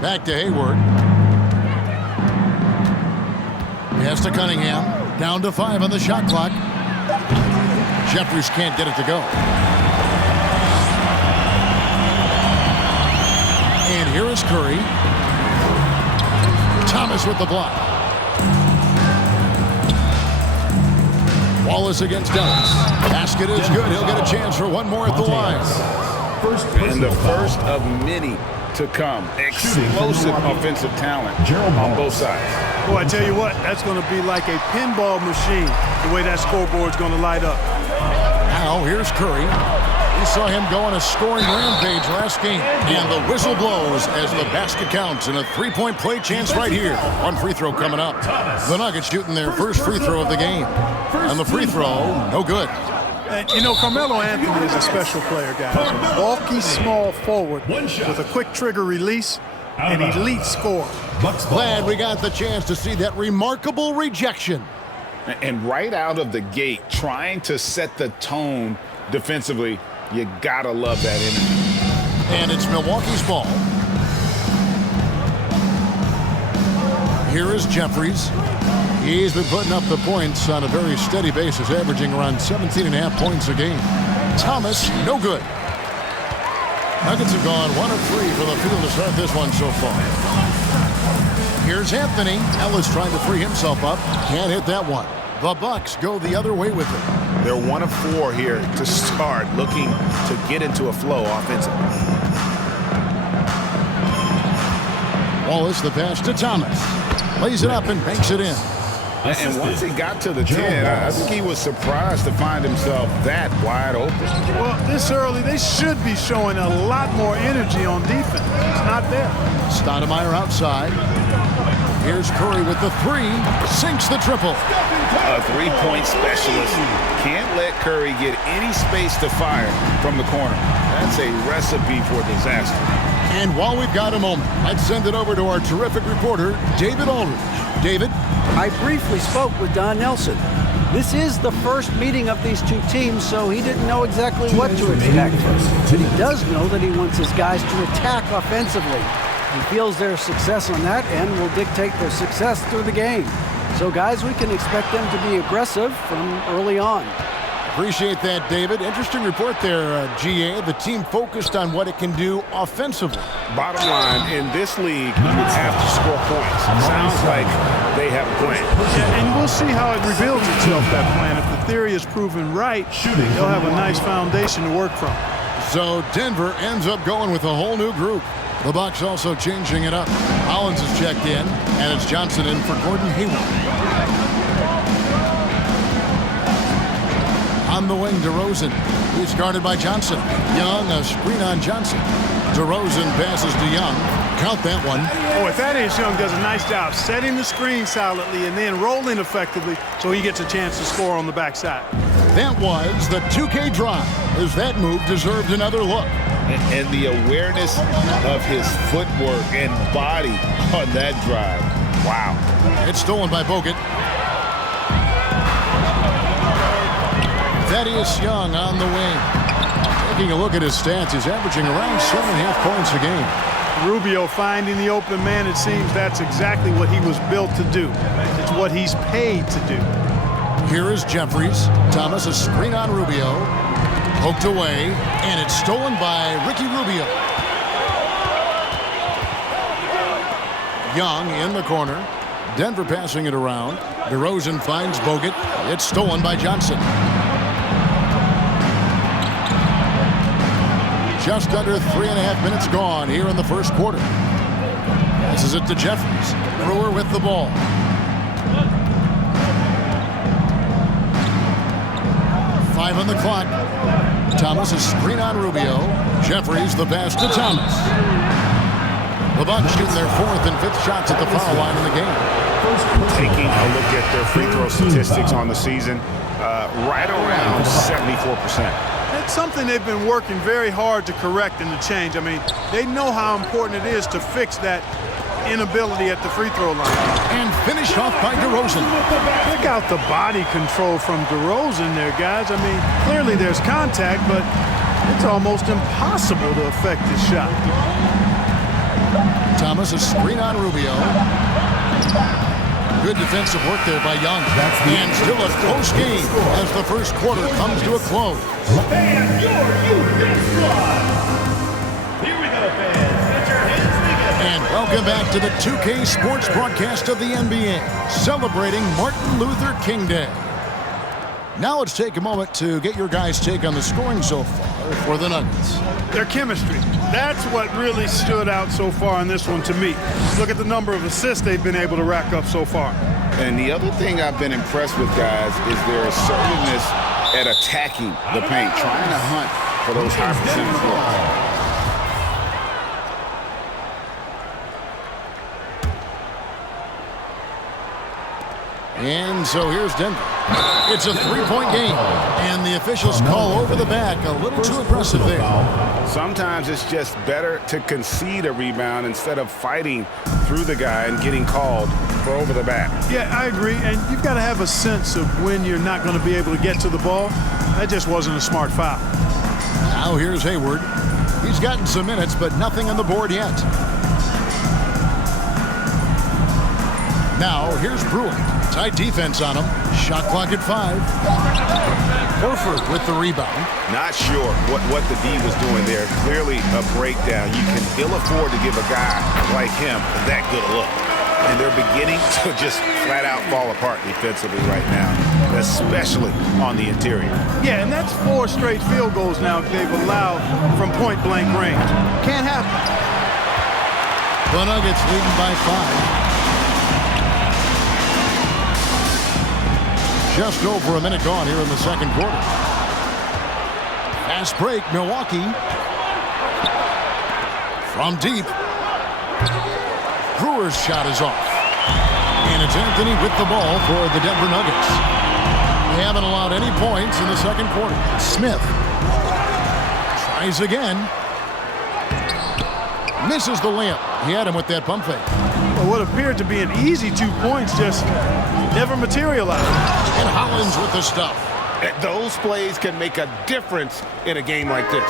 Back to Hayward. Pass to Cunningham. Down to 5 on the shot clock. Jeffries can't get it to go. And here is Curry. Thomas with the block. Wallace against Ellis. Basket is good. He'll get a chance for one more at the line. And the first of many to come. Explosive offensive talent on both sides. Boy, I tell you what, that's going to be like a pinball machine, the way that scoreboard's going to light up. Now, here's Curry. We saw him go on a scoring rampage last game. And the whistle blows as the basket counts and a three-point play chance right here. One free throw coming up. The Nuggets shooting their first free throw of the game. And the free throw, no good. You know, Carmelo Anthony is a special player, guys. A bulky, small forward with a quick trigger release, an elite scorer. Glad we got the chance to see that remarkable rejection. And right out of the gate, trying to set the tone defensively, you gotta love that energy. And it's Milwaukee's ball. Here is Jeffries. He's been putting up the points on a very steady basis, averaging around 17.5 points a game. Thomas, no good. Nuggets have gone 1 of 3 for the field to start this one so far. Here's Anthony. Ellis trying to free himself up. Can't hit that one. The Bucks go the other way with it. They're 1 of 4 here to start, looking to get into a flow offensively. Wallace, the pass to Thomas. Lays it up and banks it in. And once he got to the 10, I think he was surprised to find himself that wide open. Well, this early, they should be showing a lot more energy on defense. It's not there. Stoudemire outside. Here's Curry with the 3. Sinks the triple. A three-point specialist. Can't let Curry get any space to fire from the corner. That's a recipe for disaster. And while we've got a moment, let's send it over to our terrific reporter, David Aldridge. David? I briefly spoke with Don Nelson. This is the first meeting of these two teams, so he didn't know exactly what to expect. But he does know that he wants his guys to attack offensively. He feels their success on that end will dictate their success through the game. So, guys, we can expect them to be aggressive from early on. Appreciate that, David. Interesting report there, GA. The team focused on what it can do offensively. Bottom line, in this league, you would have to score points. Sounds like they have a plan. Yeah, and we'll see how it reveals itself, that plan. If the theory is proven right, they'll have a nice foundation to work from. So Denver ends up going with a whole new group. The Bucks also changing it up. Hollins is checked in, and it's Johnson in for Gordon Hayward. On the wing, DeRozan. He's guarded by Johnson. Young, a screen on Johnson. DeRozan passes to Young. Count that one. Boy, Thaddeus Young does a nice job setting the screen solidly and then rolling effectively so he gets a chance to score on the backside. That was the 2K drive, as that move deserved another look. And the awareness of his footwork and body on that drive. Wow. It's stolen by Bogut. Thaddeus Young on the wing. Taking a look at his stats, he's averaging around 7.5 points a game. Rubio finding the open man, it seems that's exactly what he was built to do. It's what he's paid to do. Here is Jeffries. Thomas, a screen on Rubio. Poked away, and it's stolen by Ricky Rubio. Young in the corner. Denver passing it around. DeRozan finds Bogut. It's stolen by Johnson. Just under 3.5 minutes gone here in the first quarter. Passes it to Jeffries. Brewer with the ball. Five on the clock. Thomas, a screen on Rubio. Jeffries, the pass to Thomas. The Bucks shooting their 4th and 5th shots at the foul line in the game. Taking a look at their free throw statistics on the season, right around 74%. That's something they've been working very hard to correct and to change. I mean, they know how important it is to fix that inability at the free throw line. And finish off by DeRozan. Check out the body control from DeRozan there, guys. I mean, clearly there's contact, but it's almost impossible to affect his shot. Thomas, a screen on Rubio. Good defensive work there by Young. And still a close game as the first quarter comes to a close. And your youth squad. Here we go, fans. Get your hands together. And welcome back to the 2K Sports broadcast of the NBA, celebrating Martin Luther King Day. Now let's take a moment to get your guys' take on the scoring so far for the Nuggets. Their chemistry. That's what really stood out so far in this one to me. Look at the number of assists they've been able to rack up so far. And the other thing I've been impressed with, guys, is their assertiveness at attacking the paint, trying to hunt for those high percentage looks. And so here's Denver. It's a three-point game, and the officials call over the back. A little too aggressive there. Sometimes it's just better to concede a rebound instead of fighting through the guy and getting called for over the back. Yeah, I agree, and you've got to have a sense of when you're not going to be able to get to the ball. That just wasn't a smart foul. Now here's Hayward. He's gotten some minutes, but nothing on the board yet. Now here's Brewer. Tight defense on him. Shot clock at 5. Horford with the rebound. Not sure what the D was doing there. Clearly a breakdown. You can ill afford to give a guy like him that good a look. And they're beginning to just flat out fall apart defensively right now, especially on the interior. Yeah, and that's 4 straight field goals now they've allowed from point-blank range. Can't happen. The Nuggets leading by 5. Just over a minute gone here in the second quarter. Fast break, Milwaukee. From deep. Brewer's shot is off. And it's Anthony with the ball for the Denver Nuggets. They haven't allowed any points in the second quarter. Smith tries again. Misses the layup. He had him with that pump fake. Well, what appeared to be an easy 2 points just never materialized. And Hollins with the stuff. Those plays can make a difference in a game like this.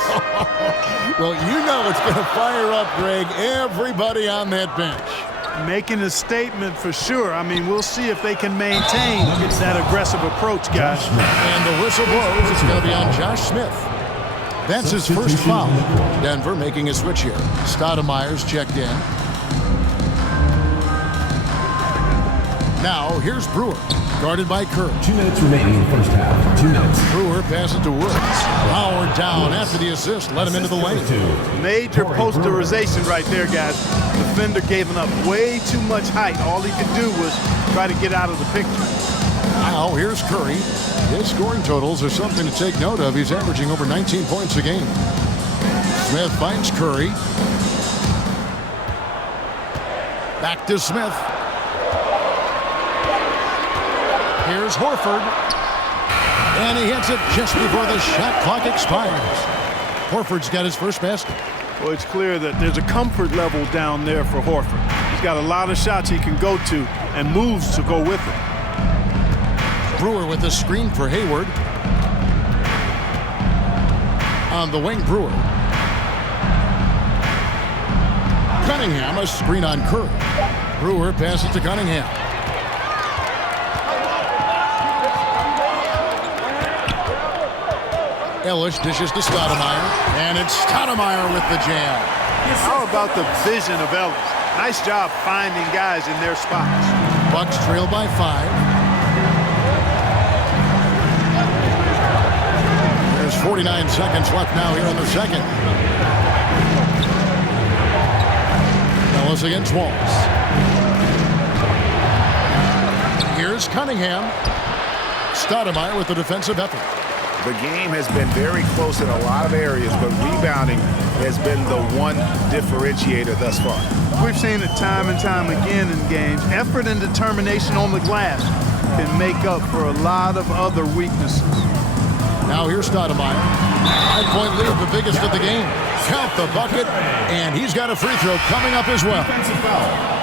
Well, you know it's going to fire up, Greg, everybody on that bench. Making a statement for sure. I mean, we'll see if they can maintain that aggressive approach, guys. And the whistle blows. It's going to be on Josh Smith. That's his first foul. Denver making a switch here. Stoudemire's checked in. Now, here's Brewer, guarded by Curry. 2 minutes remaining in the first half. 2 minutes. Brewer passes to Woods. Howard down after the assist. Let him into the lane. Major posterization right there, guys. Defender gave him up way too much height. All he could do was try to get out of the picture. Now, here's Curry. His scoring totals are something to take note of. He's averaging over 19 points a game. Smith finds Curry. Back to Smith. Here's Horford. And he hits it just before the shot clock expires. Horford's got his first basket. Well, it's clear that there's a comfort level down there for Horford. He's got a lot of shots he can go to and moves to go with it. Brewer with the screen for Hayward. On the wing, Brewer. Cunningham, a screen on Curry. Brewer passes to Cunningham. Ellis dishes to Stoudemire, and it's Stoudemire with the jam. How about the vision of Ellis? Nice job finding guys in their spots. Bucks trail by 5. There's 49 seconds left now here in the second. Ellis against Walls. Here's Cunningham. Stoudemire with the defensive effort. The game has been very close in a lot of areas, but rebounding has been the one differentiator thus far. We've seen it time and time again in games. Effort and determination on the glass can make up for a lot of other weaknesses. Now here's Stoudemire. 5-point lead, the biggest of the game. Count the bucket, and he's got a free throw coming up as well.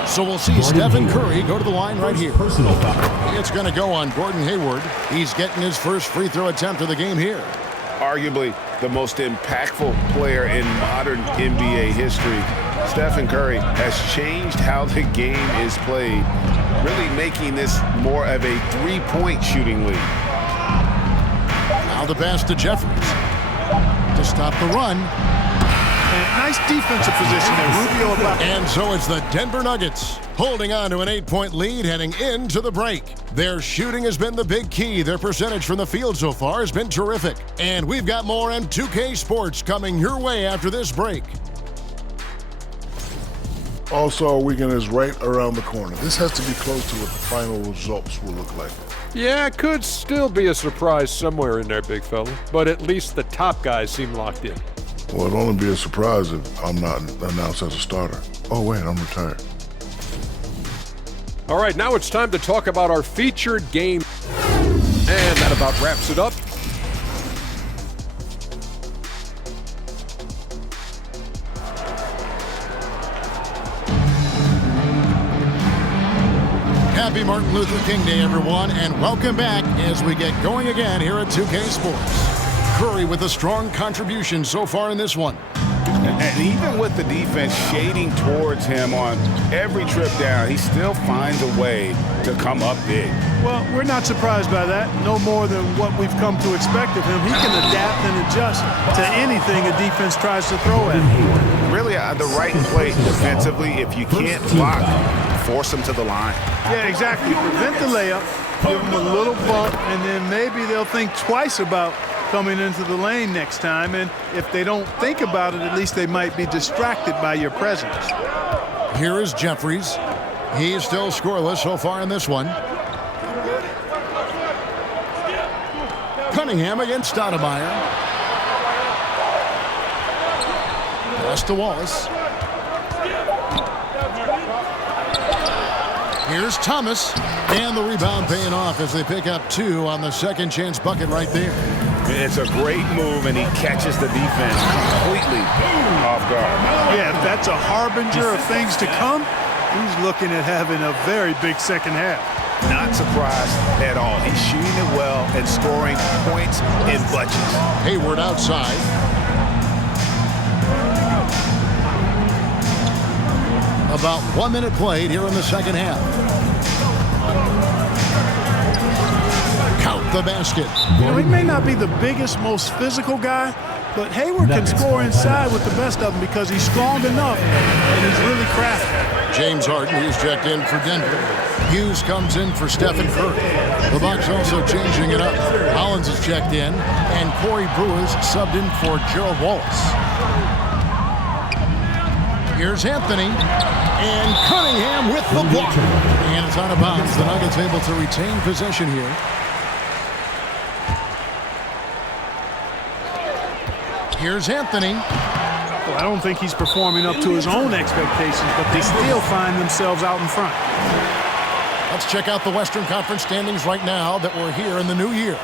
So we'll see Stephen Curry go to the line right here. Personal foul. It's going to go on Gordon Hayward. He's getting his first free throw attempt of the game here. Arguably the most impactful player in modern NBA history. Stephen Curry has changed how the game is played, really making this more of a three-point shooting league. Now the pass to Jeffries to stop the run. And nice defensive position there. Rubio about. And so it's the Denver Nuggets holding on to an 8-point lead heading into the break. Their shooting has been the big key. Their percentage from the field so far has been terrific. And we've got more on 2K Sports coming your way after this break. All-Star Weekend is right around the corner. This has to be close to what the final results will look like. Yeah, it could still be a surprise somewhere in there, big fella. But at least the top guys seem locked in. Well, it'll only be a surprise if I'm not announced as a starter. Oh, wait, I'm retired. All right, now it's time to talk about our featured game. And that about wraps it up. Happy Martin Luther King Day, everyone, and welcome back as we get going again here at 2K Sports. Curry with a strong contribution so far in this one. And even with the defense shading towards him on every trip down, he still finds a way to come up big. Well, we're not surprised by that. No more than what we've come to expect of him. He can adapt and adjust to anything a defense tries to throw at him. Really, the right play defensively, if you can't block, force him to the line. Yeah, exactly. Prevent the layup, give him a little bump, and then maybe they'll think twice about coming into the lane next time. And if they don't think about it, at least they might be distracted by your presence. Here is Jeffries. He's still scoreless so far in this one. Cunningham against Stoudemire. Pass to Wallace. Here's Thomas, and the rebound paying off as they pick up 2 on the second chance bucket right there. It's a great move, and he catches the defense completely off guard. Yeah, if that's a harbinger of things to come, he's looking at having a very big second half. Not surprised at all. He's shooting it well and scoring points in bunches. Hayward outside. About 1 minute played here in the second half. Count the basket. You know, he may not be the biggest, most physical guy, but Hayward can score inside with the best of them because he's strong enough and he's really crafty. James Harden, who's checked in for Denver. Hughes comes in for Stephen Curry. The Bucks also changing it up. Hollins is checked in, and Corey Brewer's subbed in for Gerald Wallace. Here's Anthony, and Cunningham with the block. And it's out of bounds. The Nuggets able to retain possession here. Here's Anthony. Well, I don't think he's performing up to his own expectations, but they still find themselves out in front. Let's check out the Western Conference standings right now that we're here in the new year.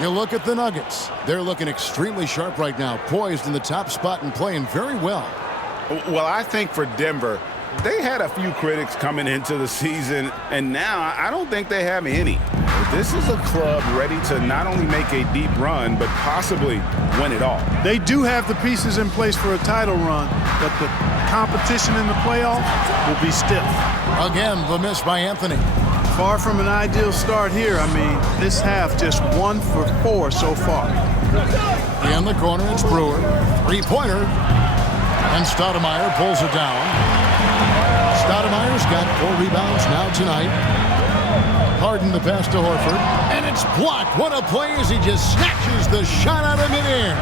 You look at the Nuggets. They're looking extremely sharp right now, poised in the top spot and playing very well. Well, I think for Denver, they had a few critics coming into the season, and now I don't think they have any. This is a club ready to not only make a deep run, but possibly win it all. They do have the pieces in place for a title run, but the competition in the playoffs will be stiff. Again, the miss by Anthony. Far from an ideal start here. I mean, this half just 1 for 4 so far. In the corner, it's Brewer. Three-pointer. And Stoudemire pulls it down. Stoudemire's got 4 rebounds now tonight. Harden the pass to Horford. And it's blocked. What a play as he just snatches the shot out of midair.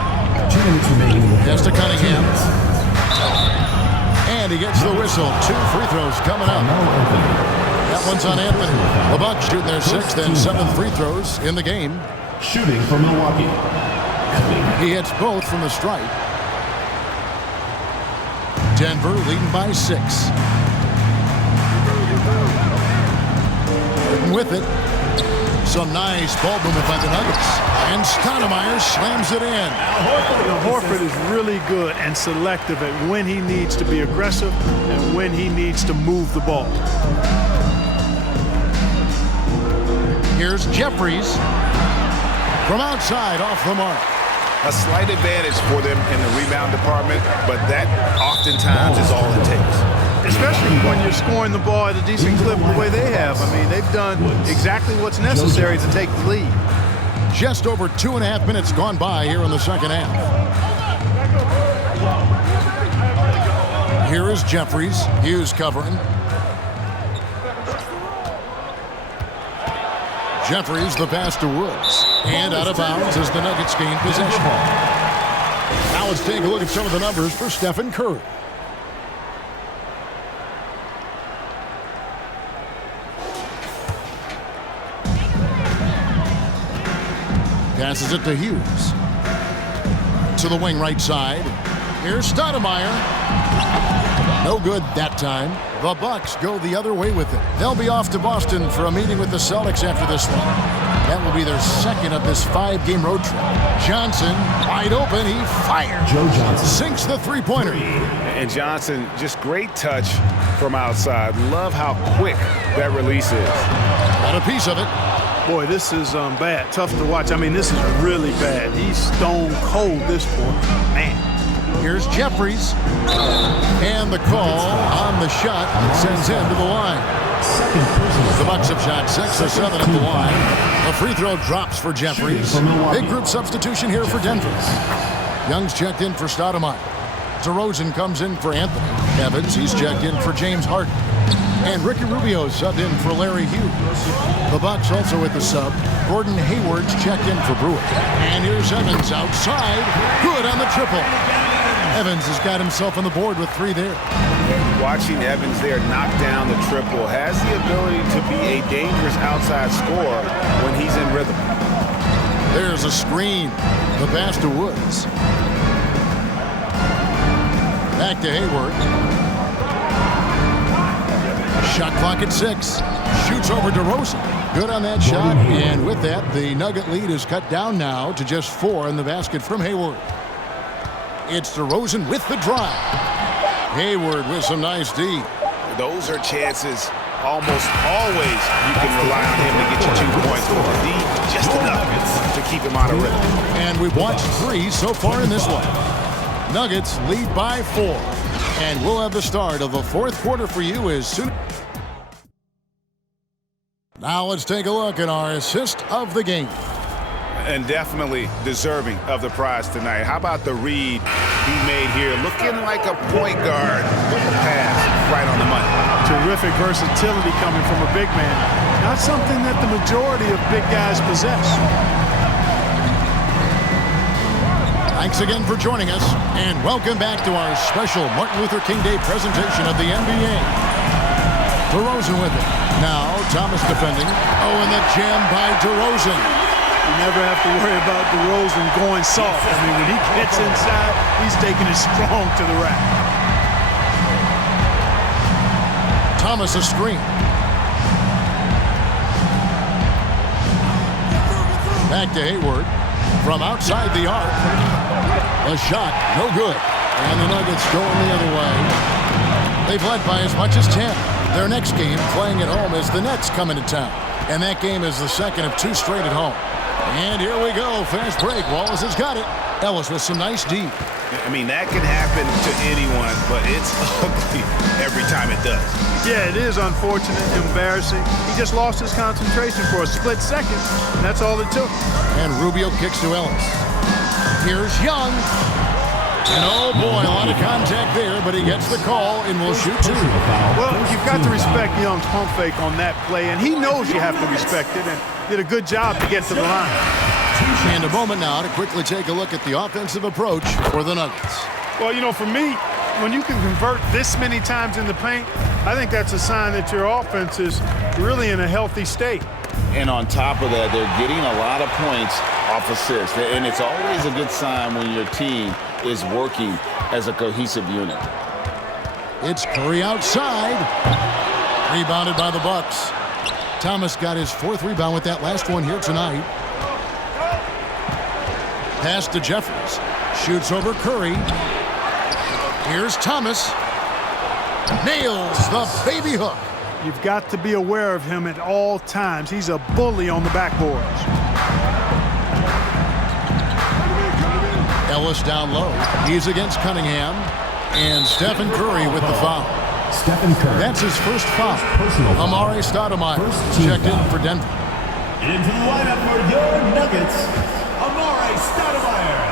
2 minutes remaining. Pass to Cunningham. And he gets the whistle. 2 free throws coming up. That one's on Anthony. The Bucks shooting their 6th and 7th free throws in the game. Shooting for Milwaukee. He hits both from the stripe. Denver leading by 6. With it, some nice ball movement by the Nuggets. And Stoudemire slams it in. Horford is really good and selective at when he needs to be aggressive and when he needs to move the ball. Here's Jeffries from outside off the mark. a slight advantage for them in the rebound department, but that oftentimes is all it takes. Especially when you're scoring the ball at a decent clip the way they have. I mean, they've done exactly what's necessary to take the lead. Just over 2.5 minutes gone by here in the second half. Here is Jeffries. Hughes covering. Jeffries, the pass to Woods. And out of bounds as the Nuggets gain possession. Now let's take a look at some of the numbers for Stephen Curry. Passes it to Hughes. To the wing right side. Here's Stoudemire. No good that time. The Bucks go the other way with it. They'll be off to Boston for a meeting with the Celtics after this one. That will be their second of this 5-game road trip. Johnson, wide open, he fires. Joe Johnson sinks the three-pointer. And Johnson, just great touch from outside. Love how quick that release is. Got a piece of it. Boy, this is bad. Tough to watch. I mean, this is really bad. He's stone cold this quarter. Man. Here's Jeffries. And the call on the shot that sends him to the line. The Bucks have shot 6 or 7 at the line. The free throw drops for Jeffries. Big group substitution here for Denver. Young's checked in for Stoudemire. DeRozan comes in for Anthony Evans. He's checked in for James Harden. And Ricky Rubio subbed in for Larry Hughes. The Bucks also with the sub. Gordon Hayward's checked in for Brewer. And here's Evans outside. Good on the triple. Evans has got himself on the board with 3 there. Watching Evans there knock down the triple has the ability to be a dangerous outside scorer when he's in rhythm. There's a screen. The pass to Woods. Back to Hayward. Shot clock at 6. Shoots over DeRozan. Good on that shot. And with that, the Nugget lead is cut down now to just 4 in the basket from Hayward. It's DeRozan with the drive. Hayward with some nice D. Those are chances almost always you can rely on him to get you 2 points with the D, just enough to keep him out of rhythm. And we've watched 3 so far in this one. Nuggets lead by 4. And we'll have the start of the 4th quarter for you as soon. Now let's take a look at our assist of the game. And definitely deserving of the prize tonight. How about the read he made here? Looking like a point guard with the pass right on the money. Terrific versatility coming from a big man. Not something that the majority of big guys possess. Thanks again for joining us, and welcome back to our special Martin Luther King Day presentation of the NBA. DeRozan with it. Now Thomas defending. Oh, and the jam by DeRozan. You never have to worry about DeRozan going soft. I mean, when he gets inside, he's taking it strong to the rack. Thomas a screen. Back to Hayward. From outside the arc. A shot, no good. And the Nuggets going the other way. They've led by as much as 10. Their next game, playing at home, is the Nets coming to town. And that game is the second of 2 straight at home. And here we go. Fast break. Wallace has got it. Ellis with some nice D. I mean, that can happen to anyone, but it's ugly every time it does. Yeah, it is unfortunate, embarrassing. He just lost his concentration for a split second, and that's all it took. And Rubio kicks to Ellis. Here's Young. And oh boy, a lot of contact there, but he gets the call and will shoot 2. Well, you've got to respect Young's pump fake on that play, and he knows you have to respect it, and did a good job to get to the line. And a moment now to quickly take a look at the offensive approach for the Nuggets. Well, you know, for me, when you can convert this many times in the paint, I think that's a sign that your offense is really in a healthy state. And on top of that, they're getting a lot of points off assists. And it's always a good sign when your team is working as a cohesive unit. It's Curry outside. Rebounded by the Bucks. Thomas got his 4th rebound with that last one here tonight. Pass to Jeffries. Shoots over Curry. Here's Thomas. Nails the baby hook. You've got to be aware of him at all times. He's a bully on the backboards. Ellis down low. He's against Cunningham. And Stephen Curry with the foul. Stephen Curry. That's his first foul. Personal foul. Amari Stoudemire First team checked in foul. for Denver. Into the lineup for your Nuggets, Amari Stoudemire.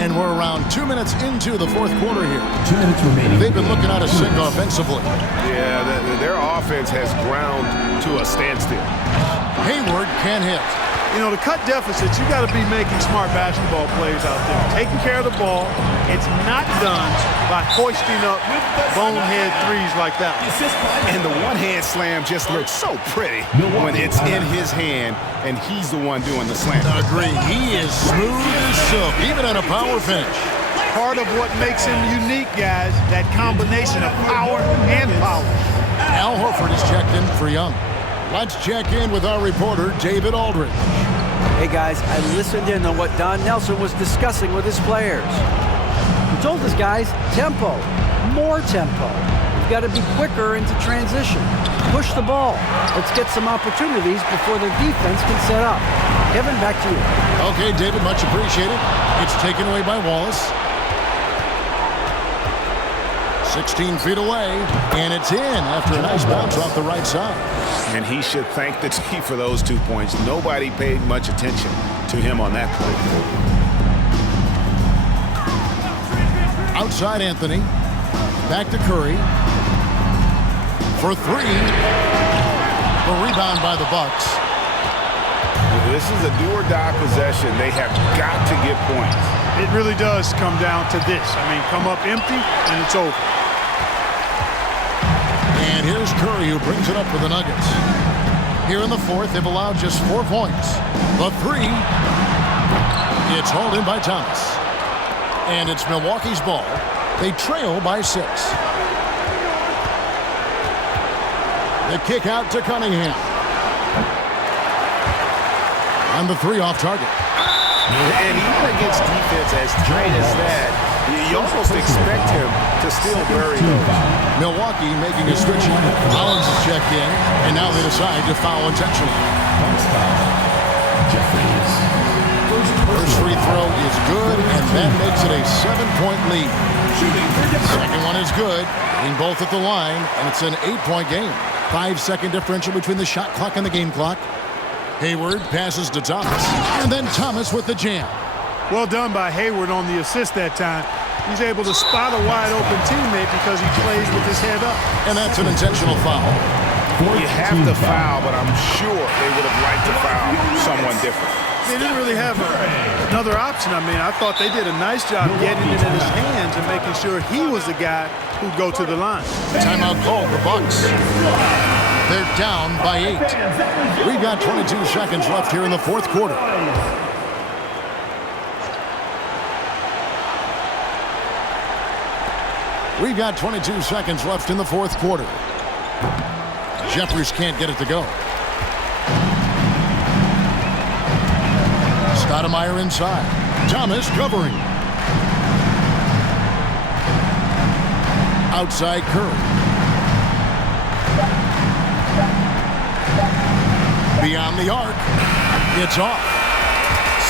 And we're around 2 minutes into the fourth quarter here. 2 minutes remaining. They've been looking out of sync offensively. Yeah, their offense has ground to a standstill. Hayward can't hit. You know, to cut deficits, you got to be making smart basketball plays out there. Taking care of the ball. It's not done by hoisting up bonehead threes like that one. And the one-hand slam just looks so pretty when it's in his hand and he's the one doing the slam. Agree. He is smooth as silk, even on a power finish. Part of what makes him unique, guys, that combination of power and polish. Al Horford is checked in for Young. Let's check in with our reporter, David Aldridge. Hey guys, I listened in on what Don Nelson was discussing with his players. He told his guys, tempo, more tempo. You've got to be quicker into transition. Push the ball. Let's get some opportunities before their defense can set up. Kevin, back to you. Okay, David, much appreciated. It's taken away by Wallace. 16 feet away, and it's in after a nice bounce off the right side. And he should thank the team for those 2 points. Nobody paid much attention to him on that play. Outside Anthony. Back to Curry. For three. The rebound by the Bucks. This is a do-or-die possession. They have got to get points. It really does come down to this. I mean, come up empty, and it's over. And here's Curry, who brings it up for the Nuggets. Here in the fourth, they've allowed just 4 points. The three. It's hauled in by Thomas. And it's Milwaukee's ball. They trail by 6. The kick out to Cunningham. And the three off target. And even against defense as tight as that, you almost expect him to still bury those. Milwaukee making a switch. Collins is checked in, and now they decide to foul intentionally. First free throw is good, and that makes it a 7-point lead. Second one is good, getting both at the line, and it's an 8-point game. 5-second differential between the shot clock and the game clock. Hayward passes to Thomas, and then Thomas with the jam. Well done by Hayward on the assist that time. He's able to spot a wide-open teammate because he plays with his head up. And that's an intentional foul. You have to foul, but I'm sure they would have liked to foul someone different. They didn't really have another option. I mean, I thought they did a nice job getting it in his hands and making sure he was the guy who'd go to the line. Timeout called the Bucks. They're down by 8. We've got 22 seconds left here in the fourth quarter. We've got 22 seconds left in the fourth quarter. Jeffries can't get it to go. Stoudemire inside. Thomas covering. Outside Curry. Beyond the arc. It's off.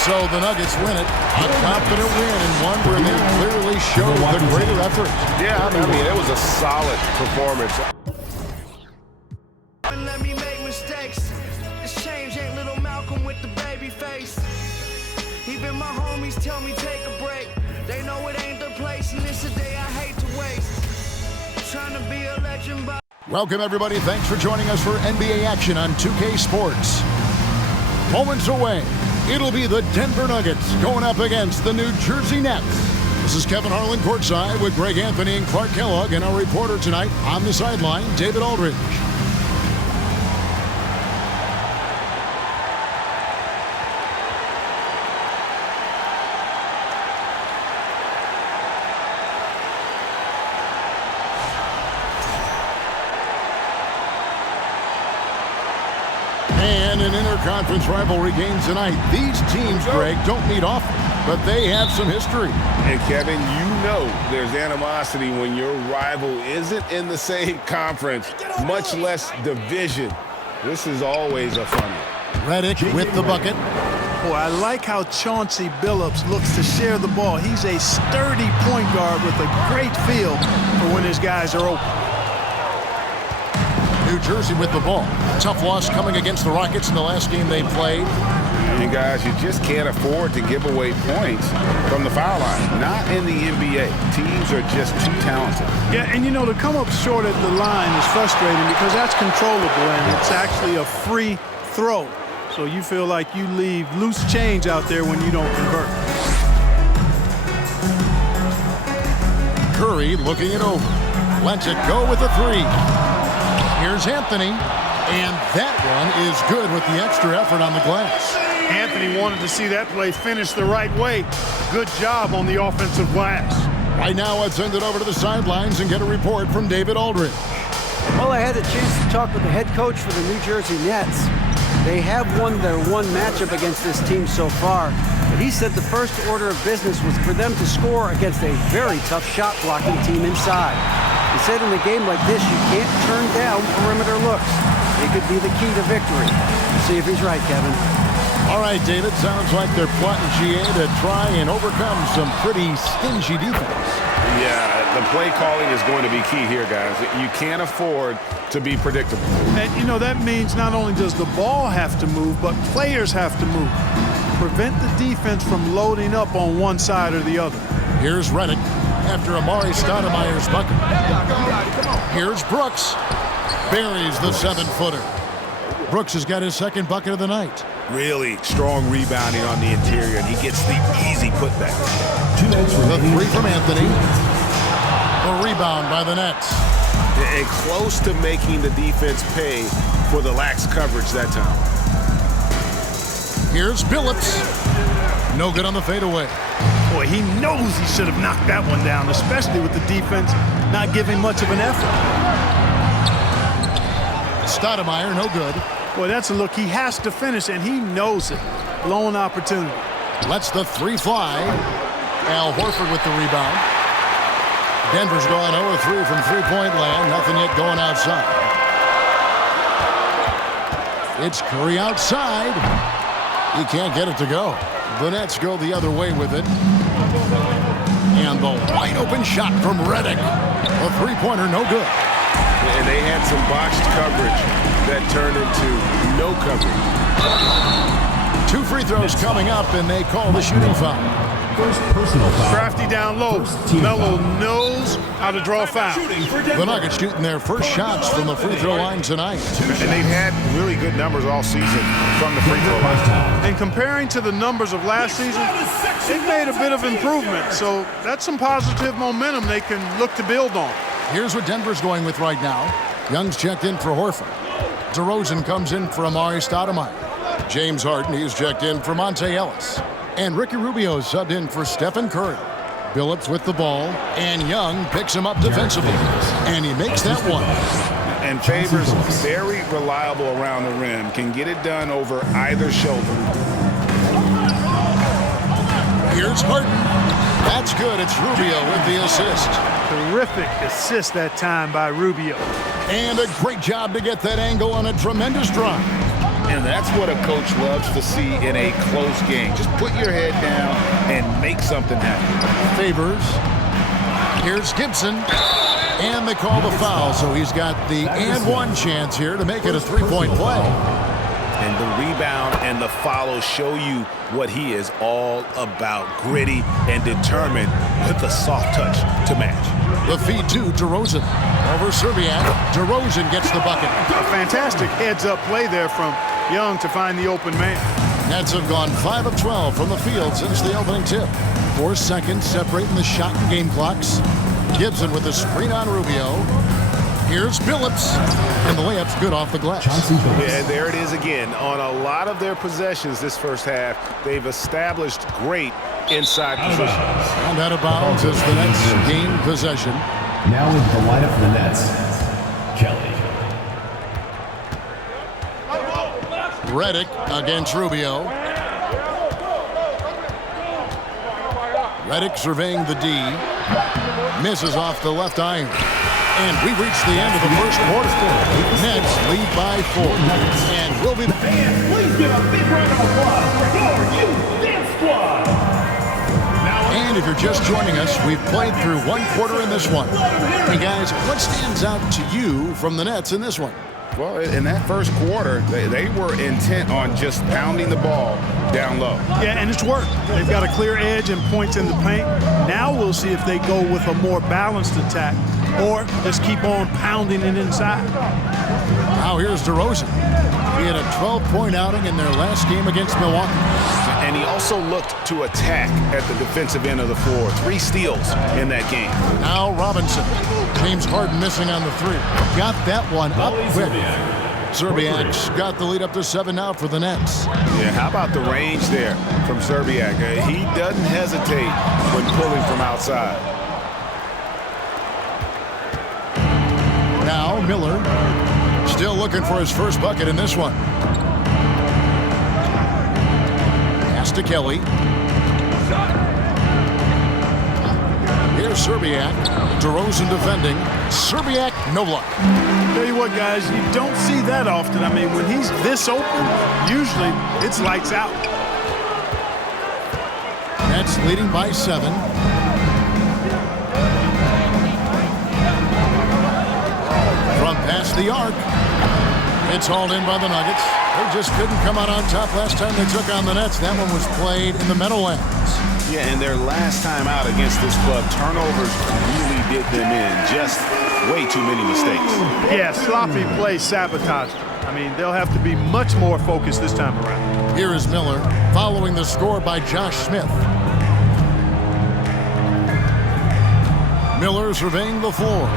So the Nuggets win it. A confident win and one where they clearly showed the greater effort. Yeah, I mean, it was a solid performance. Let me make mistakes. This change ain't little Malcolm with the baby face. Even my homies tell me take a break. They know it ain't their place, and it's a day I hate to waste. Trying to be a legend by. Welcome, everybody. Thanks for joining us for NBA action on 2K Sports. Moments away, it'll be the Denver Nuggets going up against the New Jersey Nets. This is Kevin Harlan courtside with Greg Anthony and Clark Kellogg, and our reporter tonight on the sideline, David Aldridge. And an interconference rivalry game tonight. These teams, Greg, don't meet often, but they have some history. And Kevin, you know there's animosity when your rival isn't in the same conference, much less division. This is always a fun one. Redick with the bucket. Boy, I like how Chauncey Billups looks to share the ball. He's a sturdy point guard with a great feel for when his guys are open. New Jersey with the ball. Tough loss coming against the Rockets in the last game they played. You guys, you just can't afford to give away points from the foul line. Not in the NBA. Teams are just too talented. Yeah, and you know, to come up short at the line is frustrating because that's controllable and it's actually a free throw. So you feel like you leave loose change out there when you don't convert. Curry looking it over. Lets it go with a three. Here's Anthony. And that one is good with the extra effort on the glass. Anthony wanted to see that play finish the right way. Good job on the offensive glass. Right now, let's send it over to the sidelines and get a report from David Aldridge. Well, I had a chance to talk with the head coach for the New Jersey Nets. They have won their one matchup against this team so far, but he said the first order of business was for them to score against a very tough shot-blocking team inside. He said in a game like this, you can't turn down perimeter looks. It could be the key to victory. We'll see if he's right, Kevin. All right, David, sounds like they're plotting GA to try and overcome some pretty stingy defense. Yeah, the play calling is going to be key here, guys. You can't afford to be predictable. And, you know, that means not only does the ball have to move, but players have to move. Prevent the defense from loading up on one side or the other. Here's Redick after Amari Stoudemire's bucket. Here's Brooks. Buries the 7-footer. Brooks has got his second bucket of the night. Really strong rebounding on the interior, and he gets the easy putback. The three from Anthony. The rebound by the Nets. And close to making the defense pay for the lax coverage that time. Here's Billups. No good on the fadeaway. Boy, he knows he should have knocked that one down, especially with the defense not giving much of an effort. Stoudemire, no good. Boy, that's a look he has to finish, and he knows it. Blown opportunity. Lets the three fly. Al Horford with the rebound. Denver's going 0-3 from three-point land. Nothing yet going outside. It's Curry outside. He can't get it to go. The Nets go the other way with it. And the wide open shot from Redick. A three-pointer, no good. And they had some botched coverage that turned into no coverage. Two free throws coming up, and they call the shooting foul. First personal foul. Crafty down low. Melo knows how to draw foul. The Nuggets shooting their first shots from the free throw line tonight. And they've had really good numbers all season from the free throw line. And comparing to the numbers of last season, they've made a bit of improvement. So that's some positive momentum they can look to build on. Here's what Denver's going with right now. Young's checked in for Horford. DeRozan comes in for Amari Stoudemire. James Harden, he's checked in for Monte Ellis. And Ricky Rubio subbed in for Stephen Curry. Billups with the ball, and Young picks him up defensively. And he makes that one. And Favors, very reliable around the rim, can get it done over either shoulder. Here's Harden. That's good. It's Rubio with the assist. Terrific assist that time by Rubio. And a great job to get that angle on a tremendous drive. And that's what a coach loves to see in a close game. Just put your head down and make something happen. Favors. Here's Gibson. And they call the foul, so he's got the and one chance here to make it a three-point play. And the rebound and the follow show you what he is all about. Gritty and determined with a soft touch to match. The feed to DeRozan. Over Serbiak. DeRozan gets the bucket. A fantastic heads-up play there from Young to find the open man. Nets have gone 5 of 12 from the field since the opening tip. 4 seconds separating the shot and game clocks. Gibson with the screen on Rubio. Here's Billups. And the layup's good off the glass. Yeah, there it is again. On a lot of their possessions this first half, they've established great inside positions. And out of bounds as the Nets gain possession. Now into the lineup for the Nets, Kelly. Redick against Rubio. Redick surveying the D. Misses off the left iron. And we reached the end of the first quarter. Nets lead by 4. And we'll be back. Fans, please give a big round of applause for your Youth Dance Squad. And if you're just joining us, we've played through one quarter in this one. Hey guys, what stands out to you from the Nets in this one? Well, in that first quarter, they were intent on just pounding the ball down low. Yeah, and it's worked. They've got a clear edge and points in the paint. Now we'll see if they go with a more balanced attack or just keep on pounding it inside. Now here's DeRozan. He had a 12-point outing in their last game against Milwaukee. And he also looked to attack at the defensive end of the floor. 3 steals in that game. Now Robinson. James Harden missing on the 3. Got that one up quick. Zerbiak's got the lead up to 7 now for the Nets. Yeah, how about the range there from Zerbiak? He doesn't hesitate when pulling from outside. Now Miller still looking for his first bucket in this one. Pass to Kelly. Here's Zerbiak. DeRozan defending. Zerbiak, no luck. Tell you what, guys, you don't see that often. I mean, when he's this open, usually it's lights out. Nets leading by 7. From past the arc. It's hauled in by the Nuggets. They just couldn't come out on top last time they took on the Nets. That one was played in the Meadowlands. Yeah, and their last time out against this club, turnovers really did them in. Just way too many mistakes. Yeah, sloppy play sabotage. I mean, they'll have to be much more focused this time around. Here is Miller following the score by Josh Smith. Miller surveying the floor.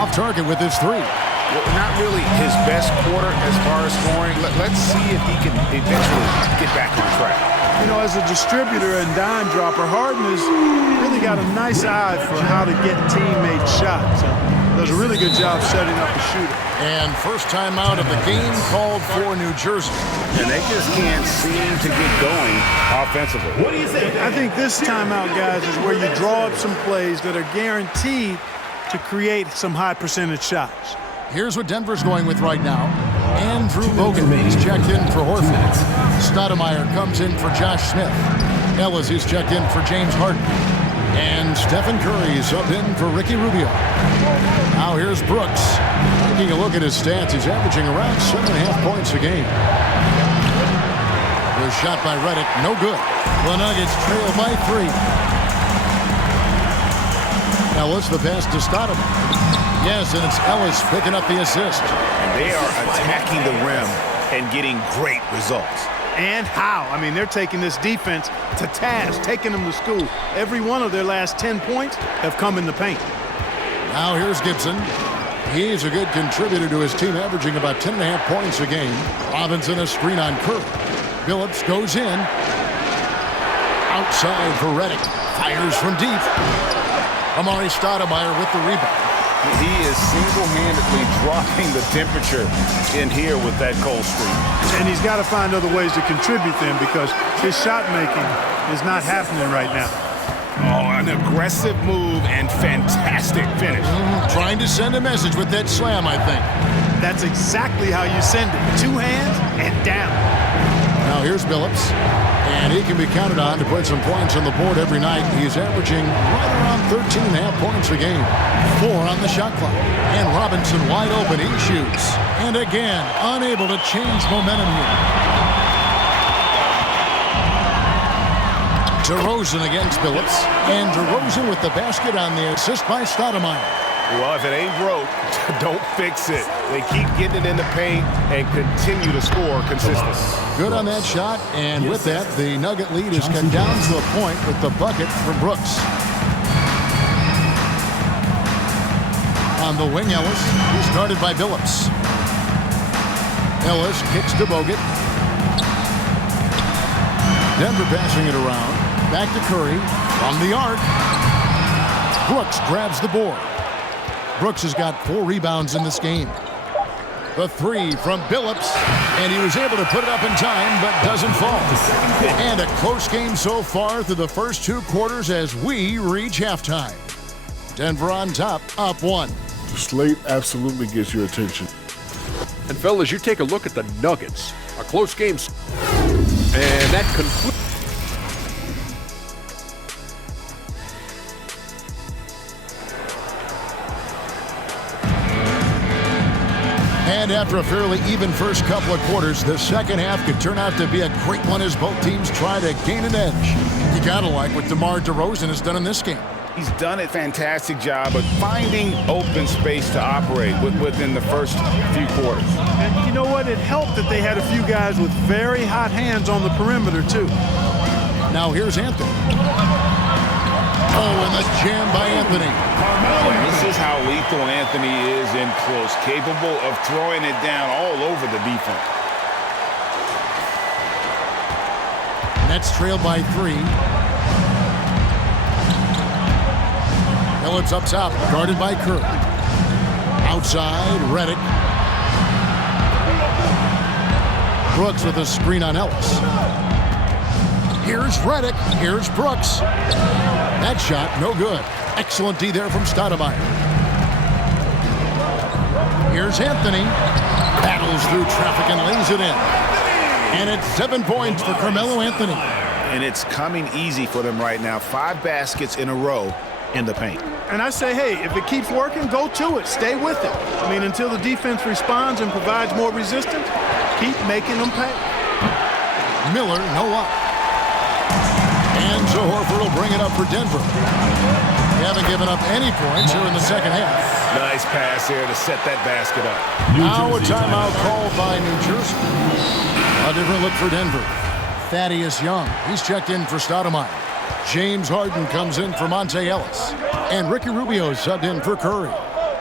Off target with his 3. Well, not really his best quarter as far as scoring. Let's see if he can eventually get back on track. You know, as a distributor and dime dropper, Harden has really got a nice eye for how to get teammate shots. Does a really good job setting up a shooter. And first time out of the game called for New Jersey. And they just can't seem to get going offensively. What do you think? I think this timeout, guys, is where you draw up some plays that are guaranteed to create some high percentage shots. Here's what Denver's going with right now. Andrew Bogut is checked in for Horford. Stoudemire comes in for Josh Smith. Ellis is checked in for James Harden. And Stephen Curry is up in for Ricky Rubio. Now here's Brooks. Taking a look at his stats, he's averaging around 7.5 points a game. The shot by Redick, no good. The Nuggets trail by 3. Ellis, the pass to Stoudemire. Yes, and it's Ellis picking up the assist. And they are attacking the rim and getting great results. And how? I mean, they're taking this defense to task, taking them to school. Every one of their last 10 points have come in the paint. Now here's Gibson. He's a good contributor to his team, averaging about 10.5 points a game. Robinson a screen on Curry. Billups goes in. Outside for Redick. Fires from deep. Amari Stoudemire with the rebound. He is single-handedly dropping the temperature in here with that cold streak. And he's got to find other ways to contribute then, because his shot making is not happening right now. Oh, an aggressive move and fantastic finish. Trying to send a message with that slam, I think. That's exactly how you send it. 2 hands and down. Now here's Billups. And he can be counted on to put some points on the board every night. He's averaging right around 13.5 points a game. 4 on the shot clock. And Robinson wide open. He shoots. And again, unable to change momentum here. DeRozan against Billups. And DeRozan with the basket on the assist by Stoudemire. Well, if it ain't broke, don't fix it. They keep getting it in the paint and continue to score consistently. Good on that shot, and with that, the Nugget lead is cut down to a point with the bucket from Brooks. On the wing, Ellis. He's guarded by Billups. Ellis kicks to Bogut. Denver passing it around. Back to Curry. From the arc. Brooks grabs the board. Brooks has got 4 rebounds in this game. The 3 from Billups, and he was able to put it up in time, but doesn't fall. And a close game so far through the first 2 quarters as we reach halftime. Denver on top, up 1. The slate absolutely gets your attention. And fellas, you take a look at the Nuggets. A close game. And that concludes. And after a fairly even first couple of quarters, the second half could turn out to be a great one as both teams try to gain an edge. You gotta like what DeMar DeRozan has done in this game. He's done a fantastic job of finding open space to operate within the first few quarters. And you know what? It helped that they had a few guys with very hot hands on the perimeter, too. Now here's Anthony. Oh, and the jam by Anthony. This is how lethal Anthony is in close, capable of throwing it down all over the defense. Nets trail by 3. Phillips up top, guarded by Curry. Outside, Redick. Brooks with a screen on Ellis. Here's Redick. Here's Brooks. That shot, no good. Excellent D there from Stoudemire. Here's Anthony. Battles through traffic and lays it in. And it's 7 points for Carmelo Anthony. And it's coming easy for them right now. 5 baskets in a row in the paint. And I say, hey, if it keeps working, go to it. Stay with it. I mean, until the defense responds and provides more resistance, keep making them pay. Miller, no up. And so Horford will bring it up for Denver. They haven't given up any points here in the second half. Nice pass here to set that basket up. Now a timeout called by New Jersey. A different look for Denver. Thaddeus Young, he's checked in for Stoudemire. James Harden comes in for Monte Ellis. And Ricky Rubio subbed in for Curry.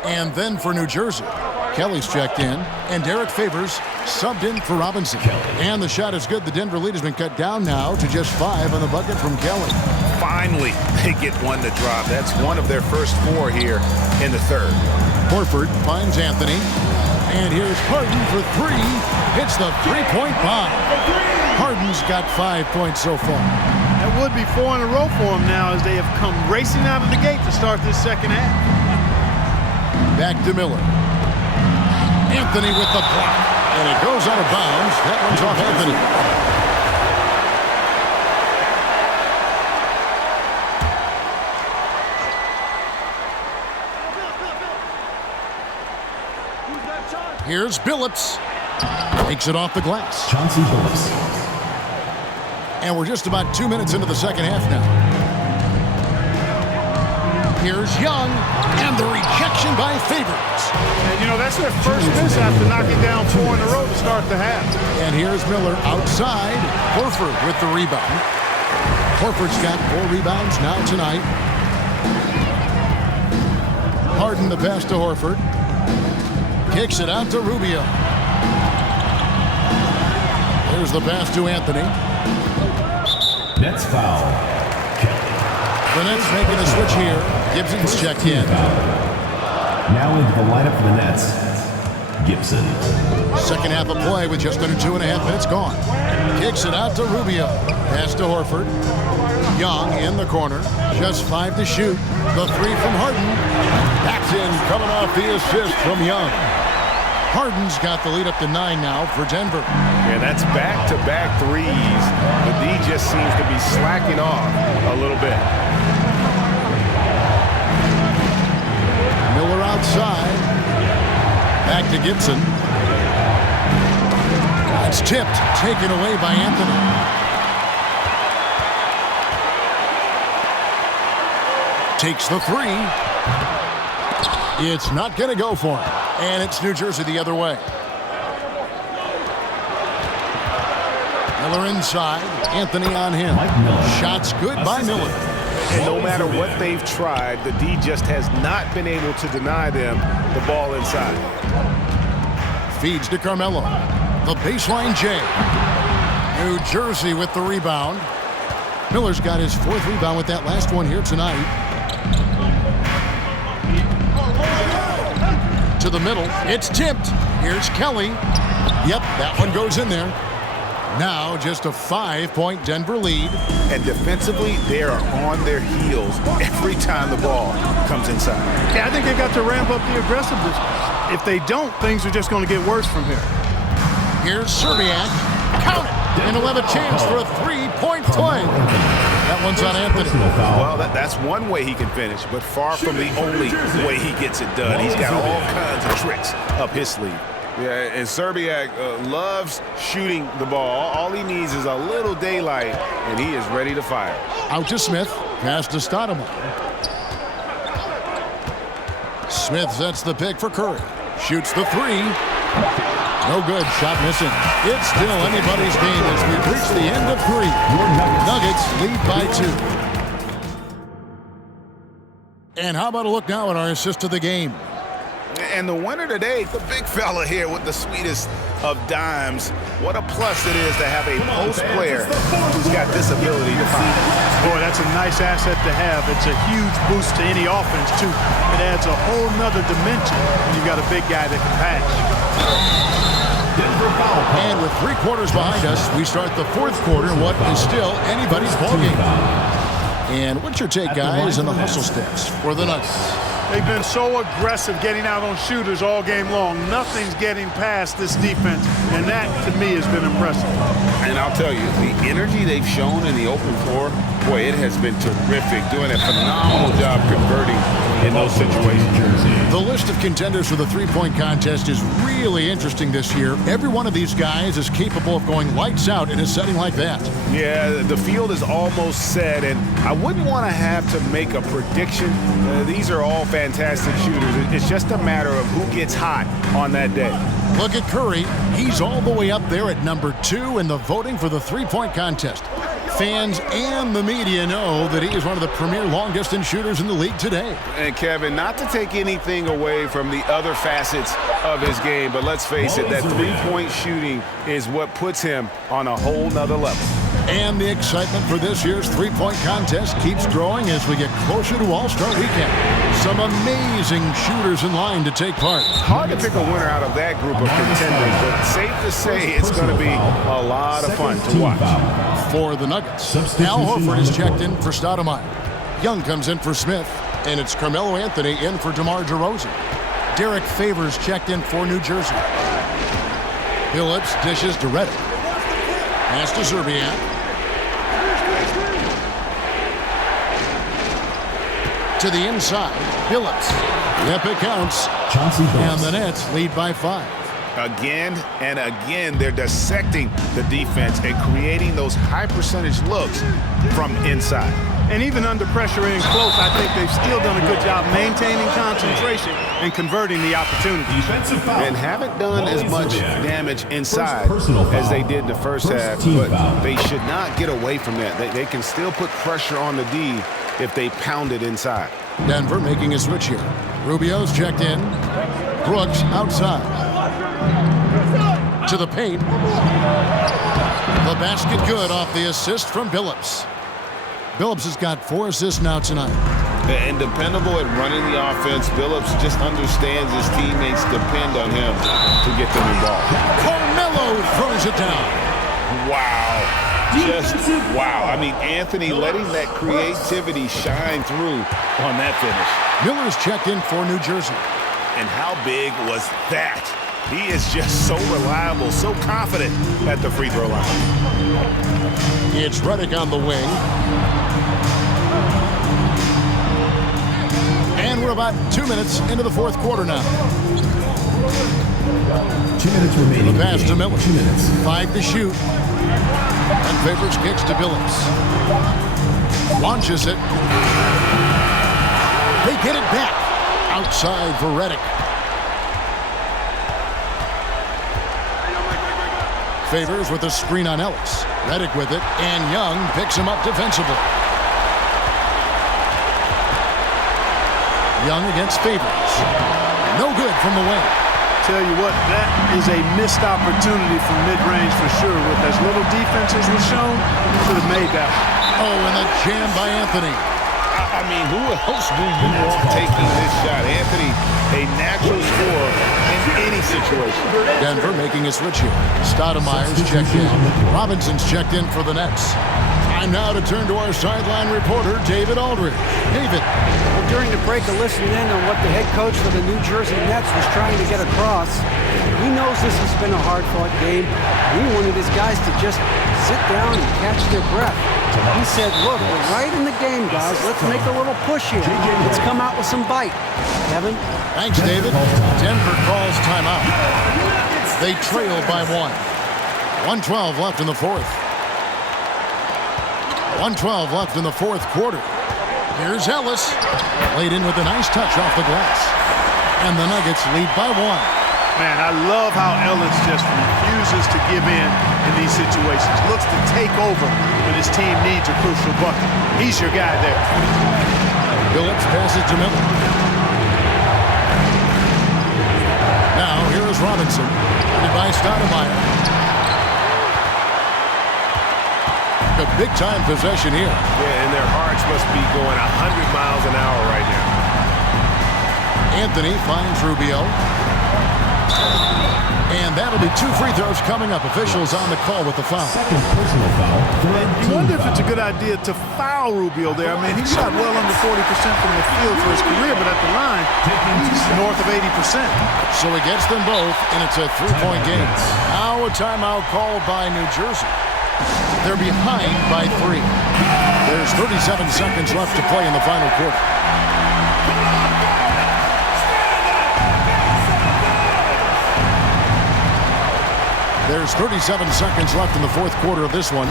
And then for New Jersey, Kelly's checked in, and Derek Favors subbed in for Robinson. And the shot is good. The Denver lead has been cut down now to just 5 on the bucket from Kelly. Finally, they get one to drop. That's one of their first 4 here in the third. Horford finds Anthony. And here's Harden for 3. Hits the three-point bomb. Harden's got 5 points so far. That would be 4 in a row for them now as they have come racing out of the gate to start this second half. Back to Miller. Anthony with the block. And it goes out of bounds. That one's off Anthony. Here's Billups. Takes it off the glass. Chauncey Billups. And we're just about 2 minutes into the second half now. Here's Young, and the rejection by Favors. And, you know, that's their first miss after knocking down 4 in a row to start the half. And here's Miller outside. Horford with the rebound. Horford's got 4 rebounds now tonight. Harden the pass to Horford. Kicks it out to Rubio. There's the pass to Anthony. Nets foul. Kelly. The Nets making a switch here. Gibson's checked in. Now into the lineup for the Nets, Gibson. Second half of play with just under 2.5 minutes gone. Kicks it out to Rubio. Pass to Horford. Young in the corner. Just 5 to shoot. The 3 from Harden. That's in, coming off the assist from Young. Harden's got the lead up to 9 now for Denver. Yeah, that's back-to-back threes. The D just seems to be slacking off a little bit. Miller outside. Back to Gibson. It's tipped, taken away by Anthony. Takes the 3. It's not going to go for him. And it's New Jersey the other way. Miller inside. Anthony on him. Shots good by Miller. And no matter what they've tried, the D just has not been able to deny them the ball inside. Feeds to Carmelo. The baseline J. New Jersey with the rebound. Miller's got his 4th rebound with that last one here tonight. To the middle. It's tipped. Here's Kelly. Yep, that one goes in there. Now just a 5-point Denver lead. And defensively, they are on their heels every time the ball comes inside. Yeah, I think they've got to ramp up the aggressiveness. If they don't, things are just going to get worse from here. Here's Serbiak. Count it. And he'll have a chance for a 3-point play. That one's on Anthony. Well, that's one way he can finish, but far from the only way he gets it done. He's got all kinds of tricks up his sleeve. Yeah, and Serbiak loves shooting the ball. All he needs is a little daylight, and he is ready to fire. Out to Smith. Pass to Stoudemire. Smith sets the pick for Curry. Shoots the three. No good. Shot missing. It's still anybody's game as we reach the end of 3. Nuggets lead by 2. And how about a look now at our assist of the game? And the winner today, the big fella here with the sweetest of dimes. What a plus it is to have a post player who's got this ability to fire. Boy, that's a nice asset to have. It's a huge boost to any offense, too. It adds a whole nother dimension when you've got a big guy that can pass. And with 3 quarters behind us, we start the 4th quarter in what is still anybody's ballgame. And what's your take, guys, on the hustle steps for the Nuggets? They've been so aggressive getting out on shooters all game long. Nothing's getting past this defense, and that, to me, has been impressive. And I'll tell you, the energy they've shown in the open floor, boy, it has been terrific, doing a phenomenal job converting in those situations. The list of contenders for the 3-point contest is really interesting this year. Every one of these guys is capable of going lights out in a setting like that. Yeah, the field is almost set, and I wouldn't want to have to make a prediction. These are all fantastic shooters. It's just a matter of who gets hot on that day. Look at Curry. He's all the way up there at number 2 in the voting for the 3-point contest. Fans and the media know that he is one of the premier long-distance shooters in the league today. And Kevin, not to take anything away from the other facets of his game, but let's face it, that 3-point shooting is what puts him on a whole nother level. And the excitement for this year's 3-point contest keeps growing as we get closer to All-Star Weekend. Some amazing shooters in line to take part. Hard to pick a winner out of that group of contenders, but safe to say it's going to be a lot of fun to watch. For the Nuggets, Al Horford is checked in for Stoudemire. Young comes in for Smith, and it's Carmelo Anthony in for DeMar DeRozan. Derek Favors checked in for New Jersey. Phillips dishes to Redick. Pass to Serbiak. To the inside, Phillips. Yep, it counts. And the Nets lead by 5. Again and again, they're dissecting the defense and creating those high-percentage looks from inside. And even under pressure in close, I think they've still done a good job maintaining concentration and converting the opportunities. And haven't done as much damage inside as they did the first half, but they should not get away from that. They can still put pressure on the D if they pound it inside. Denver making a switch here. Rubio's checked in. Brooks outside. To the paint. The basket good off the assist from Billups. Billups has got 4 assists now tonight. And dependable at running the offense. Billups just understands his teammates depend on him to get them involved. Carmelo throws it down. Wow. Just wow. I mean, Anthony letting that creativity shine through on that finish. Miller's checked in for New Jersey. And how big was that? He is just so reliable, so confident at the free throw line. It's Redick on the wing. And we're about 2 minutes into the 4th quarter now. 2 minutes remaining. The pass to Miller. 2 minutes. 5 to shoot. And Favors kicks to Billups. Launches it. They get it back. Outside for Redick. Favors with a screen on Ellis. Redick with it, and Young picks him up defensively. Young against Favors. No good from the wing. Tell you what, that is a missed opportunity from mid-range for sure. With as little defense as was shown, should have made that. Oh, and the jam by Anthony. I mean, who else do you want taking this shot? Anthony, a natural scorer in any situation. Denver making a switch here. Stoudemire's checked in. Robinson's checked in for the Nets. Time now to turn to our sideline reporter, David Aldridge. David. Well, during the break, I listened in on what the head coach for the New Jersey Nets was trying to get across. He knows this has been a hard-fought game. He wanted his guys to just sit down and catch their breath. He said, look, we're right in the game, guys. Let's make a little push here. Let's come out with some bite. Kevin? Thanks, David. Denver calls timeout. They trail by 1. 1:12 left in the fourth. 1:12 left in the fourth quarter. Here's Ellis. Laid in with a nice touch off the glass. And the Nuggets lead by 1. Man, I love how Ellis just refuses to give in these situations. Looks to take over when his team needs a crucial bucket. He's your guy there. Phillips passes to Miller. Now, here is Robinson. Guarded by Stoudemire. A big-time possession here. Yeah, and their hearts must be going 100 miles an hour right now. Anthony finds Rubio. And that'll be 2 free throws coming up. Officials on the call with the foul. Second personal foul. You wonder if it's a good idea to foul Rubio there. I mean, he shot well under 40% from the field for his career, but at the line, he's north of 80%. So he gets them both, and it's a 3-point game. Now a timeout called by New Jersey. They're behind by 3. There's 37 seconds left to play in the final quarter. There's 37 seconds left in the fourth quarter of this one.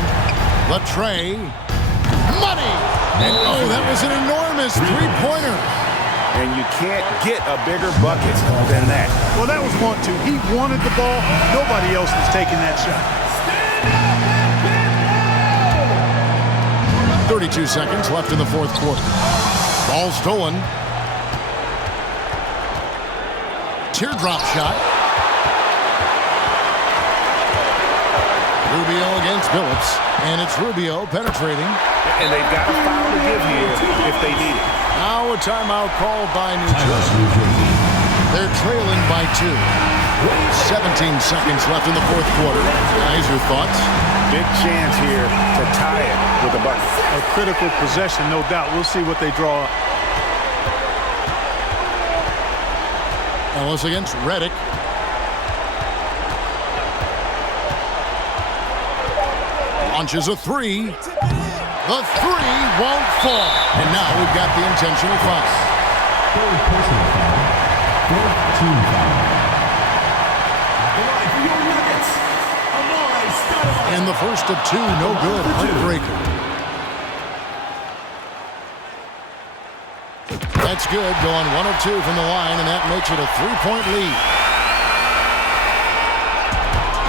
Latrey. Money! And oh, that was an enormous three-pointer. And you can't get a bigger bucket than that. Well, that was 1-2. He wanted the ball. Nobody else was taking that shot. 32 seconds left in the fourth quarter. Ball stolen. Teardrop shot. Rubio against Phillips, and it's Rubio penetrating. And they've got a foul to give here if they need it. Now a timeout called by New Jersey. They're trailing by 2. 17 seconds left in the fourth quarter. Guys, your thoughts? Big chance here to tie it with a bucket. A critical possession, no doubt. We'll see what they draw up. Ellis against Redick. Launches a 3. The 3 won't fall. And now we've got the intentional foul. Third personal foul. Fourth team foul. And the first of 2, no good. Heartbreaker. That's good. Going 1 of 2 from the line, and that makes it a 3-point lead.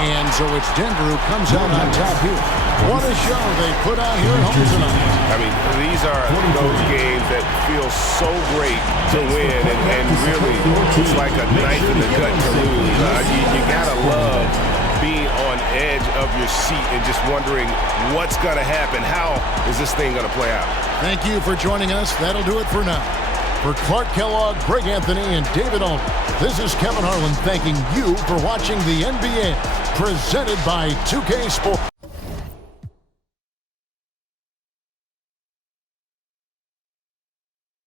And so it's Denver who comes out on top here. What a show they put on here at home tonight. I mean, these are those games that feel so great to win, and really, it's like a knife in the gut to lose. You gotta love being on edge of your seat and just wondering what's gonna happen. How is this thing gonna play out? Thank you for joining us. That'll do it for now. For Clark Kellogg, Greg Anthony, and David Aldridge, this is Kevin Harlan thanking you for watching the NBA presented by 2K Sports.